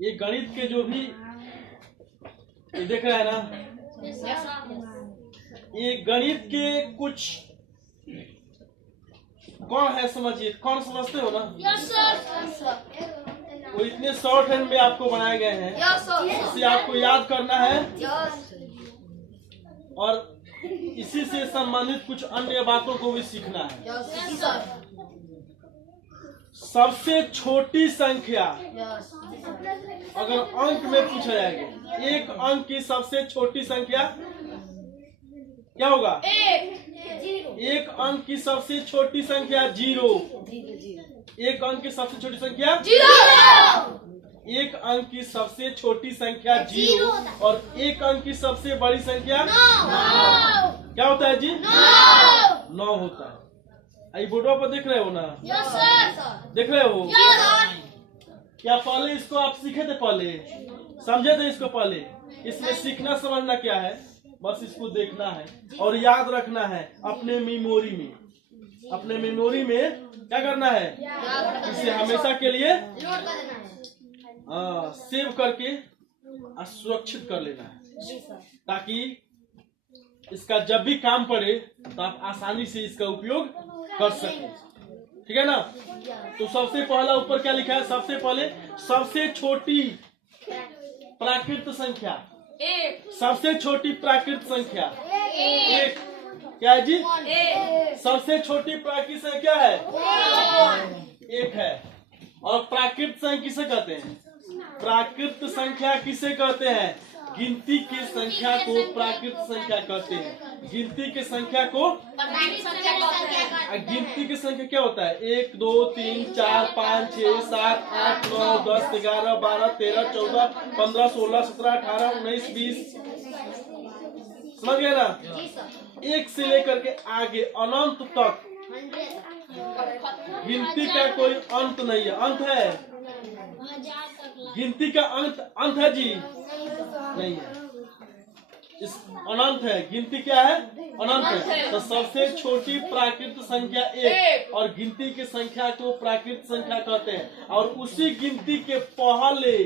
ये गणित के जो भी ये देख रहे हैं ना, ये गणित के कुछ कौन है समझिए, कौन समझते हो ना? वो इतने शॉर्ट हैंड में आपको बनाए गए हैं, इसे आपको याद करना है और इसी से संबंधित कुछ अन्य बातों को भी सीखना है। सबसे छोटी संख्या अगर अंक में पूछा जाएगा, एक अंक की सबसे छोटी संख्या क्या होगा? एक अंक की सबसे छोटी संख्या 0। एक अंक की सबसे छोटी संख्या 0। एक अंक की सबसे छोटी संख्या 0 और एक अंक की सबसे बड़ी संख्या 9। क्या होता है जी? 9 होता है। आई बोर्डों पर देख रहे हो ना? देख रहे हो? क्या पहले इसको आप सीखे थे? पहले समझे थे इसको? पहले इसमें सीखना समझना क्या है, बस इसको देखना है और याद रखना है अपने मेमोरी में। अपने मेमोरी में क्या करना है? इसे हमेशा के लिए सेव करके सुरक्षित कर लेना है, ताकि इसका जब भी काम पड़े तो आप आसानी से इसका उपयोग कर सकें। ठीक है ना? तो सबसे पहला ऊपर क्या लिखा है? सबसे पहले सबसे छोटी प्राकृत संख्या, सबसे छोटी प्राकृत संख्या 1। क्या है जी? सबसे छोटी प्राकृत संख्या है 1 है। और प्राकृत संख्या किसे कहते हैं? प्राकृत संख्या किसे कहते हैं? गिनती की संख्या को प्राकृत संख्या कहते हैं। गिनती की संख्या को गिनती की संख्या क्या होता है? 1 2 3 4 5 6 7 8 9 10 11 12 13 14 15 16 17 18 19 20। समझ गए ना? 1 से लेकर के आगे अनंत तक गिनती का कोई अंत नहीं है। अंत है? गिनती का अंत है जी? नहीं है। इस अनंत है। गिनती क्या है? अनंत है। तो सबसे छोटी प्राकृत संख्या 1 और गिनती की संख्या को प्राकृत संख्या कहते हैं। और उसी गिनती के पहले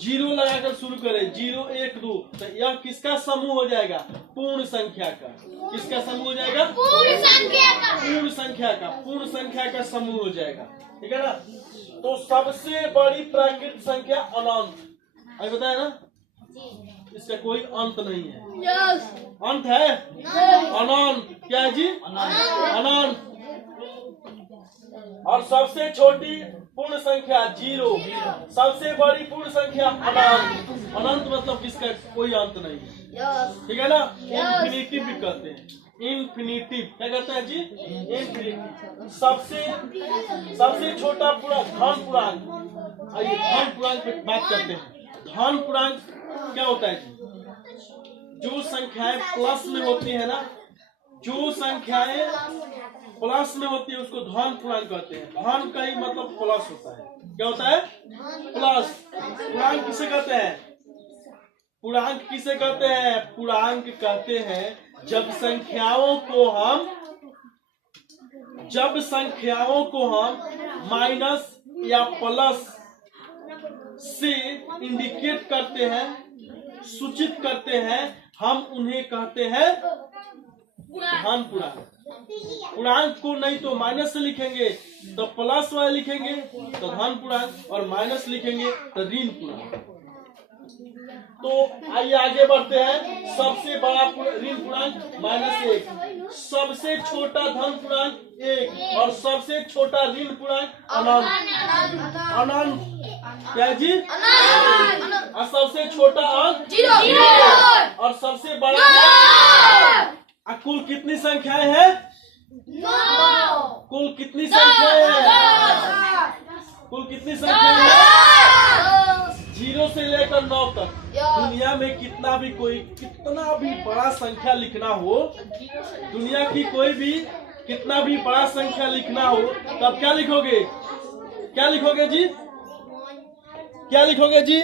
0 लगाकर शुरू करें, 0 1 2, तो यह किसका समूह हो जाएगा? पूर्ण संख्या का। किसका समूह हो जाएगा? पूर्ण संख्या का। पूर्ण संख्या का, पूर्ण संख्या का समूह हो जाएगा। ठीक है ना? तो सबसे बड़ी प्राकृत संख्या अनंत। अभी बताया ना, इसका कोई अंत नहीं है। अंत है? अनंत। क्या है जी? अनंत। और सबसे छोटी पूर्ण संख्या 0, सबसे बड़ी पूर्ण संख्या अनंत। अनंत मतलब किसका कोई अंत नहीं है। ठीक है ना? इन्फिनिटिव भी कहते हैं। इन्फिनिटिव क्या कहते हैं जी? इन्फिनिटिव। सबसे छोटा पूर्णांक धन पूर्णांक। आइए धन पूर्णांक पे बात करते हैं। धन पूर्णांक क्या होता है जी? जो संख्याएं प्लस में होती है ना, जो संख्याएं प्लस में होती है उसको धन पूर्णांक कहते हैं। धन का ही मतलब प्लस होता है। क्या होता है? प्लस। पूर्णांक किसे कहते हैं? पूर्णांक किसे कहते हैं? पूर्णांक कहते हैं जब संख्याओं को हम माइनस या प्लस से इंडिकेट करते हैं, सूचित करते हैं, हम उन्हें कहते हैं धन पूर्णांक। पूर्णांक को नहीं तो माइनस से लिखेंगे तो प्लस वाले लिखेंगे तो धन पूर्णांक, और माइनस लिखेंगे तो ऋण पूर्णांक। तो आइए आगे बढ़ते हैं। सबसे बड़ा ऋण पूर्णांक -1, सबसे छोटा धन पूर्णांक 1 और सबसे छोटा ऋण पूर्णांक अनंत। अनंत क्या जी? और सबसे छोटा अंक 0 और सबसे बड़ा। कुल कितनी संख्याएं हैं? कुल कितनी संख्याएं हैं? कुल कितनी संख्याएं हैं? 0 से लेकर 9 तक। दुनिया में कितना भी बड़ा संख्या लिखना हो, दुनिया की कोई भी कितना भी बड़ा संख्या लिखना हो, तब क्या लिखोगे? क्या लिखोगे जी? क्या लिखोगे जी?